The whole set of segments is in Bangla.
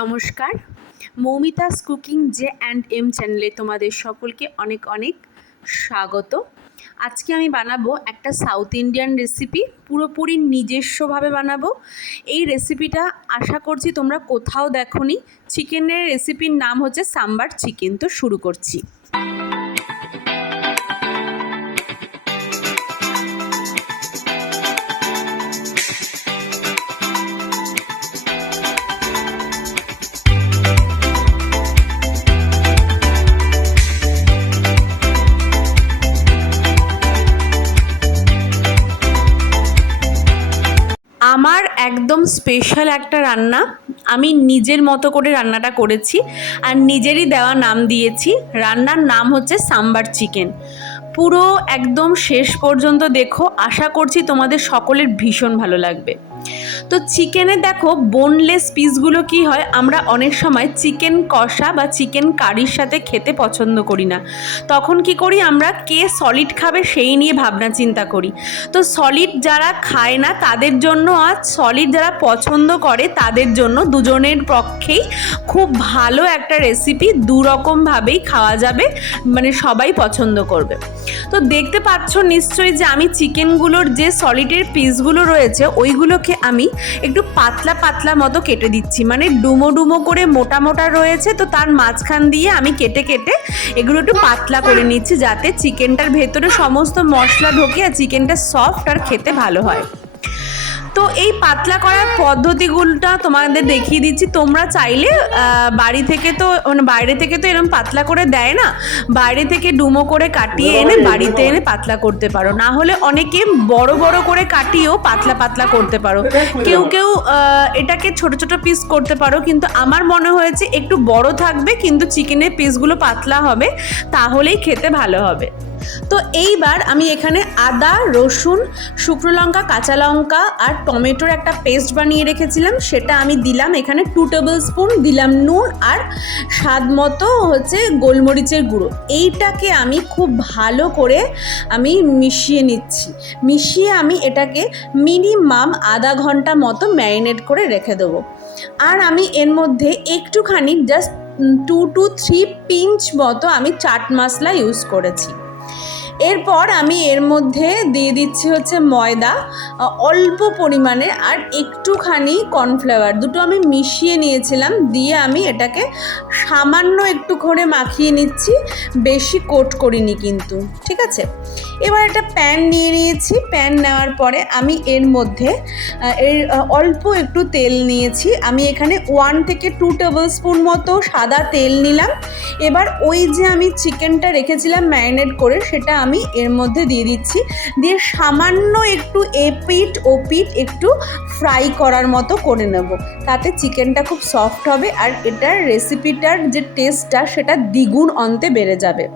নমস্কার। Moumita's cooking J and M চ্যানেলে তোমাদের সকলকে অনেক অনেক স্বাগত। আজকে আমি বানাবো একটা সাউথ ইন্ডিয়ান রেসিপি, পুরোপুরি নিজস্বভাবে বানাবো। এই রেসিপিটা আশা করছি তোমরা কোথাও দেখোনি। চিকেনের রেসিপির নাম হচ্ছে সাম্বার চিকেন। তো শুরু করছি। একদম স্পেশাল একটা রান্না। আমি নিজের মতো করে রান্নাটা করেছি আর নিজেরই দেওয়া নাম দিয়েছি। রান্নার নাম হচ্ছে সাম্বার চিকেন। পুরো একদম শেষ পর্যন্ত দেখো। আশা করছি তোমাদের সকলের ভীষণ ভালো লাগবে। তো চিকেনে দেখো বোনলেস পিসগুলো কি হয়? আমরা অনেক সময় চিকেন কষা বা চিকেন কারির সাথে খেতে পছন্দ করি না। তখন কি করি? আমরা কে সলিড খাবে সেই নিয়ে ভাবনা চিন্তা করি। তো সলিড যারা খায় না, তাদের জন্য আজ সলিড যারা পছন্দ করে, তাদের জন্য দুজনের পক্ষেই খুব ভালো একটা রেসিপি দুরকমভাবেই খাওয়া যাবে মানে সবাই পছন্দ করবে। তো দেখতে পাচ্ছ নিশ্চয়ই যে আমি চিকেনগুলোর যে সলিডের পিসগুলো রয়েছে, ওইগুলোকে আমি একটু পাতলা পাতলা মতো কেটে দিচ্ছি। মানে ডুমো ডুমো করে মোটা মোটা রয়েছে, তো তার মাঝখান দিয়ে আমি কেটে কেটে এগুলো একটু পাতলা করে নিচ্ছি যাতে চিকেনটার ভেতরে সমস্ত মশলা ঢোকে আর চিকেনটা সফট আর খেতে ভালো হয়। তো এই পাতলা করার পদ্ধতিগুলোটা তোমাদের দেখিয়ে দিচ্ছি। তোমরা চাইলে বাড়ি থেকে তো মানে বাইরে থেকে তো এরকম পাতলা করে দেয় না। বাইরে থেকে ডুমো করে কাটিয়ে এনে বাড়িতে এনে পাতলা করতে পারো। না হলে অনেকে বড় বড় করে কাটিয়েও পাতলা পাতলা করতে পারো। কেউ কেউ এটাকে ছোট ছোট পিস করতে পারো। কিন্তু আমার মনে হয়েছে একটু বড় থাকবে, কিন্তু চিকেনের পিসগুলো পাতলা হবে, তাহলেই খেতে ভালো হবে। তো এইবার আমি এখানে আদা, রসুন, শুকনো লঙ্কা, কাঁচা লঙ্কা আর টমেটোর একটা পেস্ট বানিয়ে রেখেছিলাম। সেটা আমি দিলাম এখানে টু টেবিল স্পুন দিলাম নুন আর স্বাদ মতো হচ্ছে গোলমরিচের গুঁড়ো। এইটাকে আমি খুব ভালো করে আমি মিশিয়ে নিচ্ছি। মিশিয়ে আমি এটাকে মিনিমাম আধা ঘণ্টা মতো ম্যারিনেট করে রেখে দেবো। আর আমি এর মধ্যে একটুখানি just two two three pinch মতো আমি চাট মশলা ইউজ করেছি। এরপর আমি এর মধ্যে দিয়ে দিচ্ছি হচ্ছে ময়দা অল্প পরিমাণে আর একটুখানি কর্নফ্লাওয়ার। দুটো আমি মিশিয়ে নিয়েছিলাম, দিয়ে আমি এটাকে সামান্য একটু করে মাখিয়ে নিচ্ছি, বেশি কোট করিনি কিন্তু, ঠিক আছে? এবার একটা প্যান নিয়ে নিয়েছি, প্যান নেওয়ার পরে আমি এর মধ্যে এর অল্প একটু তেল নিয়েছি। আমি এখানে ওয়ান থেকে টু টেবিল স্পুন মতো সাদা তেল নিলাম। এবার ওই যে আমি চিকেনটা রেখেছিলাম ম্যারিনেট করে, সেটা আমি এর মধ্যে দিয়ে দিচ্ছি। দিয়ে সামান্য একটু এপিট, ওপিট একটু ফ্রাই করার মতো করে নেব। তাতে চিকেনটা খুব সফট হবে আর এটার রেসিপিটার যে টেস্টটা সেটা দ্বিগুণ অন্তে বেড়ে যাবে।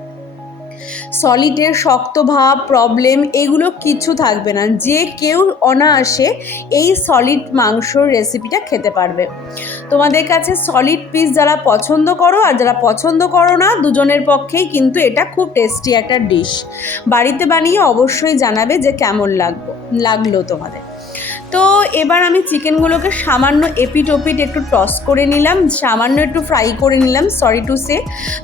সলিডের শক্ত ভাব প্রবলেম এগুলো কিছু থাকবে না। যে কেউ অনায়াসে এই সলিড মাংসর রেসিপিটা খেতে পারবে। তোমাদের কাছে সলিড পিস যারা পছন্দ করো আর যারা পছন্দ করো না, দুজনের পক্ষেই কিন্তু এটা খুব টেস্টি একটা ডিশ বাড়িতে বানিয়ে অবশ্যই জানাবে যে কেমন লাগবে লাগল তোমাদের। তো এবার আমি চিকেনগুলোকে সামান্য এপিট ওপিট একটু টস করে নিলাম, সামান্য একটু ফ্রাই করে নিলাম সরি টু সে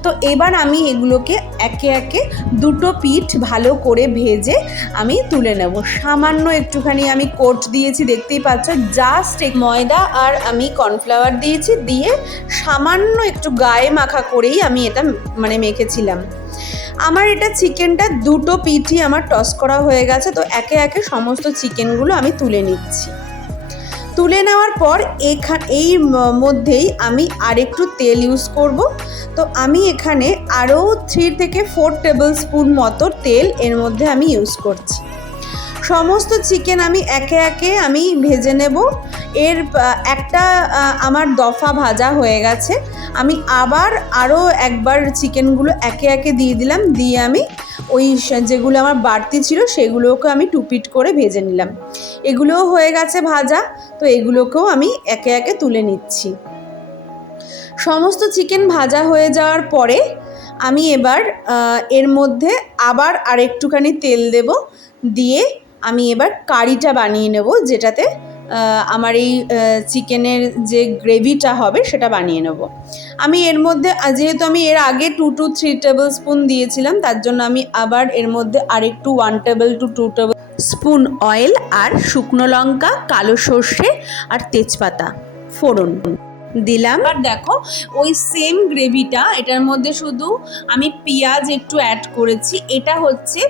তো এবার আমি এগুলোকে একে একে দুটো পিঠ ভালো করে ভেজে আমি তুলে নেব। সামান্য একটুখানি আমি কোট দিয়েছি, দেখতেই পাচ্ছ জাস্ট এক ময়দা আর আমি কর্নফ্লাওয়ার দিয়েছি, দিয়ে সামান্য একটু গায়ে মাখা করেই আমি এটা মানে মেখেছিলাম। আমার এটা চিকেনটা দুটো পিঠি আমার টস করা হয়ে গেছে, তো একে একে সমস্ত চিকেনগুলো আমি তুলে নিচ্ছি। তুলে নেওয়ার পর এখান এই মধ্যেই আমি আরেকটু তেল ইউজ করব। তো আমি এখানে আরও থ্রি থেকে ফোর টেবিল স্পুন মতো তেল এর মধ্যে আমি ইউজ করছি। সমস্ত চিকেন আমি একে একে আমি ভেজে নেব। এর একটা আমার দফা ভাজা হয়ে গেছে। আমি আবার আরও একবার চিকেনগুলো একে একে দিয়ে দিলাম। দিয়ে আমি ওই যেগুলো আমার বাড়তি ছিল সেগুলোকে আমি টুপিট করে ভেজে নিলাম। এগুলোও হয়ে গেছে ভাজা, তো এগুলোকেও আমি একে একে তুলে নিচ্ছি। সমস্ত চিকেন ভাজা হয়ে যাওয়ার পরে আমি এবার এর মধ্যে আবার আরেকটুখানি তেল দেব। দিয়ে আমি এবার কারিটা বানিয়ে নেব যেটাতে আমার এই চিকেনের যে গ্রেভিটা হবে সেটা বানিয়ে নেব। আমি এর মধ্যে যেহেতু আমি এর আগে two two three tablespoon দিয়েছিলাম, তার জন্য আমি আবার এর মধ্যে আরেকটু one table two two tablespoon oil আর শুকনো লঙ্কা, কালো সর্ষে আর তেজপাতা ফোড়ন দিলাম। আর দেখো, ওই সেম গ্রেভিটা, এটার মধ্যে শুধু আমি পেঁয়াজ একটু অ্যাড করেছি। এটা হচ্ছে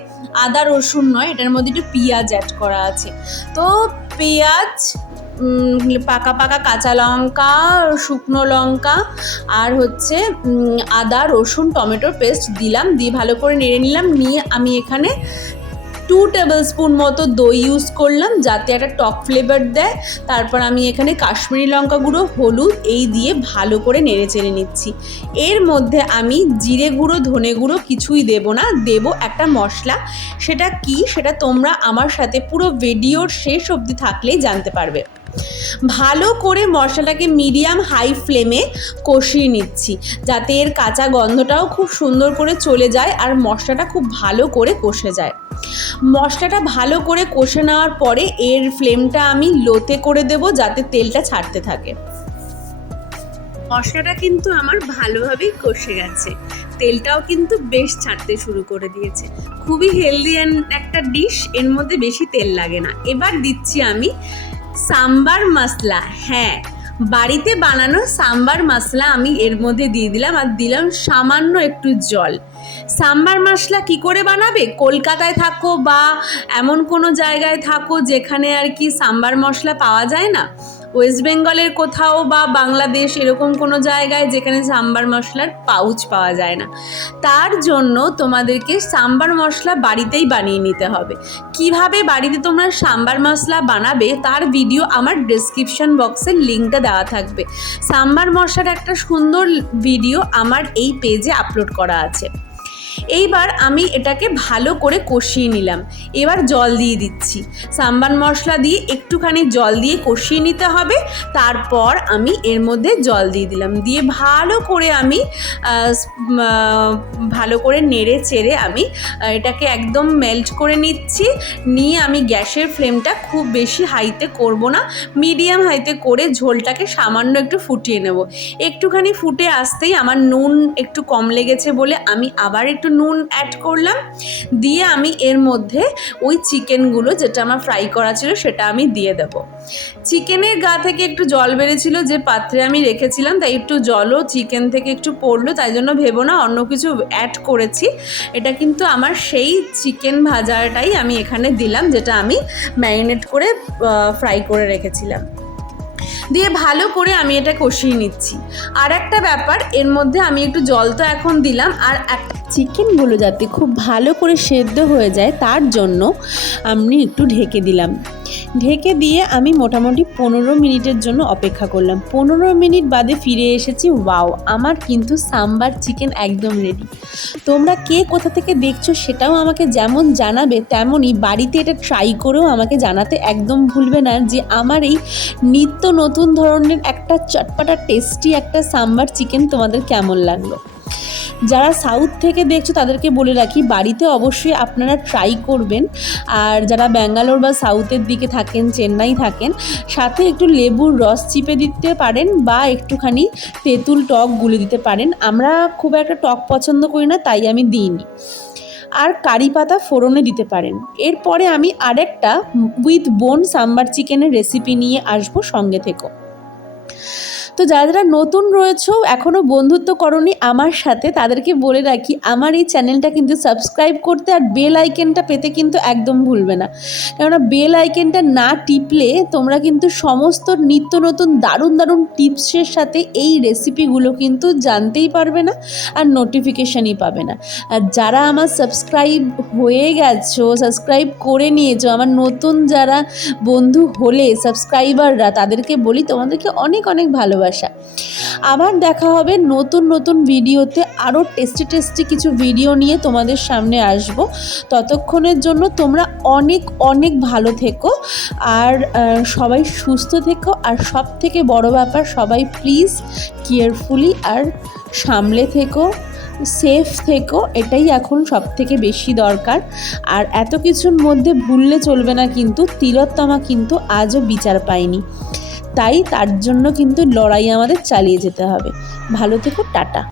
আদা রসুন নয়, এটার মধ্যে একটু পেঁয়াজ অ্যাড করা আছে। তো পেঁয়াজ পাকা পাকা কাঁচা লঙ্কা, শুকনো লঙ্কা আর হচ্ছে আদা, রসুন, টমেটোর পেস্ট দিলাম, দিয়ে ভালো করে নেড়ে নিলাম, নিয়ে আমি এখানে টু টেবিল স্পুন মতো দই ইউজ করলাম, যাতে একটা টক ফ্লেভার দেয়। তারপর আমি এখানে কাশ্মীরি লঙ্কা গুঁড়ো, হলুদ, এই দিয়ে ভালো করে নেড়ে চেড়ে নিচ্ছি। এর মধ্যে আমি জিরে গুঁড়ো, ধনে গুঁড়ো কিছুই দেব না। দেব একটা মশলা। সেটা কি? সেটা তোমরা আমার সাথে পুরো ভিডিওর শেষ অবধি থাকলেই জানতে পারবে। ভালো করে মশলাটাকে মিডিয়াম হাই ফ্লেমে কষিয়ে নিচ্ছি, যাতে এর কাঁচা গন্ধটাও খুব সুন্দর করে চলে যায় আর মশলাটা খুব ভালো করে কষে যায়। মশলাটা ভালো করে কষে নেওয়ার পরে এর ফ্লেমটা আমি লোতে করে দেব, যাতে তেলটা ছাড়তে থাকে। মশলাটা কিন্তু আমার ভালোভাবেই কষে গেছে। তেলটাও কিন্তু বেশ ছাড়তে শুরু করে দিয়েছে। খুবই হেলদি একটা ডিশ, এর মধ্যে বেশি তেল লাগে না। এবার দিচ্ছি আমি সাম্বার মশলা হ্যাঁ। বাড়িতে বানানো সাম্বার মশলা আমি এর মধ্যে দিয়ে দিলাম আর দিলাম সামান্য একটু জল। সাম্বার মশলা কি করে বানাবে? কলকাতায় থাকো বা এমন কোনো জায়গায় থাকো যেখানে আর কি সাম্বার মশলা পাওয়া যায় না? ওয়েস্ট বেঙ্গলের কোথাও বা বাংলাদেশ এরকম কোনো জায়গায় যেখানে সাম্বার মশলার পাউচ পাওয়া যায় না। তার জন্য তোমাদেরকে সাম্বার মশলা বাড়িতেই বানিয়ে নিতে হবে। কীভাবে বাড়িতে তোমরা সাম্বার মশলা বানাবে তার ভিডিও আমার ডেসক্রিপশন বক্সের লিঙ্কটা দেওয়া থাকবে। সাম্বার মশলার একটা সুন্দর ভিডিও আমার এই পেজে আপলোড করা আছে। এইবার আমি এটাকে ভালো করে কষিয়ে নিলাম। এবার জল দিয়ে দিচ্ছি। সাম্বার মশলা দিয়ে একটুখানি জল দিয়ে কষিয়ে নিতে হবে। তারপর আমি এর মধ্যে জল দিয়ে দিলাম। দিয়ে ভালো করে আমি ভালো করে নেড়ে চেড়ে আমি এটাকে একদম মেল্ট করে নিচ্ছি। নিয়ে আমি গ্যাসের ফ্লেমটা খুব বেশি হাইতে করব না। মিডিয়াম হাইতে করে ঝোলটাকে সামান্য একটু ফুটিয়ে নেব। একটুখানি ফুটে আসতেই আমার নুন একটু কম লেগেছে বলে আমি আবার একটু নুন অ্যাড করলাম। দিয়ে আমি এর মধ্যে ওই চিকেনগুলো যেটা আমার ফ্রাই করা ছিল সেটা আমি দিয়ে দেব। চিকেনের গা থেকে একটু জল বেড়েছিল যে পাত্রে আমি রেখেছিলাম, তাই একটু জলও চিকেন থেকে একটু পড়ল, তাই জন্য ভেবো না, অন্য কিছু অ্যাড করেছি। এটা কিন্তু আমার সেই চিকেন ভাজাটাই আমি এখানে দিলাম, যেটা আমি ম্যারিনেট করে ফ্রাই করে রেখেছিলাম। দিয়ে ভালো করে আমি এটা কষিয়ে নিচ্ছি। আর একটা ব্যাপার, এর মধ্যে আমি একটু জল তো এখন দিলাম, আর একটা চিকেনগুলো যাতে খুব ভালো করে সেদ্ধ হয়ে যায়, তার জন্য আমি একটু ঢেকে দিলাম। ঢেকে দিয়ে আমি মোটামুটি পনেরো মিনিটের জন্য অপেক্ষা করলাম। পনেরো মিনিট বাদে ফিরে এসেছি, ওয়াও, আমার কিন্তু সাম্বার চিকেন একদম রেডি তোমরা কে কোথা থেকে দেখছ সেটাও আমাকে যেমন জানাবে, তেমনই বাড়িতে এটা ট্রাই করেও আমাকে জানাতে একদম ভুলবে না যে আমার এই নিত্য নতুন ধরনের একটা চটপাটা টেস্টি একটা সাম্বার চিকেন তোমাদের কেমন লাগল। যারা সাউথ থেকে দেখছ, তাদেরকে বলে রাখি, বাড়িতে অবশ্যই আপনারা ট্রাই করবেন। আর যারা ব্যাঙ্গালোর বা সাউথের দিকে থাকেন, চেন্নাই থাকেন, সাথে একটু লেবুর রস চিপে দিতে পারেন বা একটুখানি তেঁতুল টক গুলে দিতে পারেন। আমরা খুব একটা টক পছন্দ করি না, তাই আমি দিইনি। আর কারি পাতা ফোড়নে দিতে পারেন। এরপরে আমি আরেকটা উইথ বোন সাম্বার চিকেনের রেসিপি নিয়ে আসব সঙ্গে থেকো তো যারা যারা নতুন রয়েছো এখনও বন্ধুত্ব করনি আমার সাথে, তাদেরকে বলে রাখি, আমার এই চ্যানেলটা কিন্তু সাবস্ক্রাইব করতে আর বেল আইকনটা পেতে কিন্তু একদম ভুলবে না। কেননা বেল আইকনটা না টিপলে তোমরা কিন্তু সমস্ত নিত্য নতুন দারুণ দারুণ টিপসের সাথে এই রেসিপিগুলো কিন্তু জানতেই পারবে না আর নোটিফিকেশানই পাবে না। আর যারা আমার সাবস্ক্রাইব হয়ে গেছো সাবস্ক্রাইব করে নিয়েছো, আমার নতুন যারা বন্ধু হলে সাবস্ক্রাইবাররা তাদেরকে বলি তোমাদেরকে অনেক অনেক ভালোবাসা। আবার দেখা হবে নতুন নতুন ভিডিওতে আরও টেস্টি টেস্টি কিছু ভিডিও নিয়ে তোমাদের সামনে আসব। ততক্ষণের জন্য তোমরা অনেক অনেক ভালো থেকো। আর সবাই সুস্থ থেকো। আর সব থেকে বড় ব্যাপার, সবাই প্লিজ কেয়ারফুলি আর সামলে থেকো, সেফ থেকো। এটাই এখন সব থেকে বেশি দরকার। আর এত কিছুর মধ্যে ভুললে চলবে না কিন্তু, তিলোত্তমা কিন্তু আজও বিচার পায়নি। তাই তার জন্য কিন্তু লড়াই আমাদের চালিয়ে যেতে হবে। ভালো থেকো টাটা।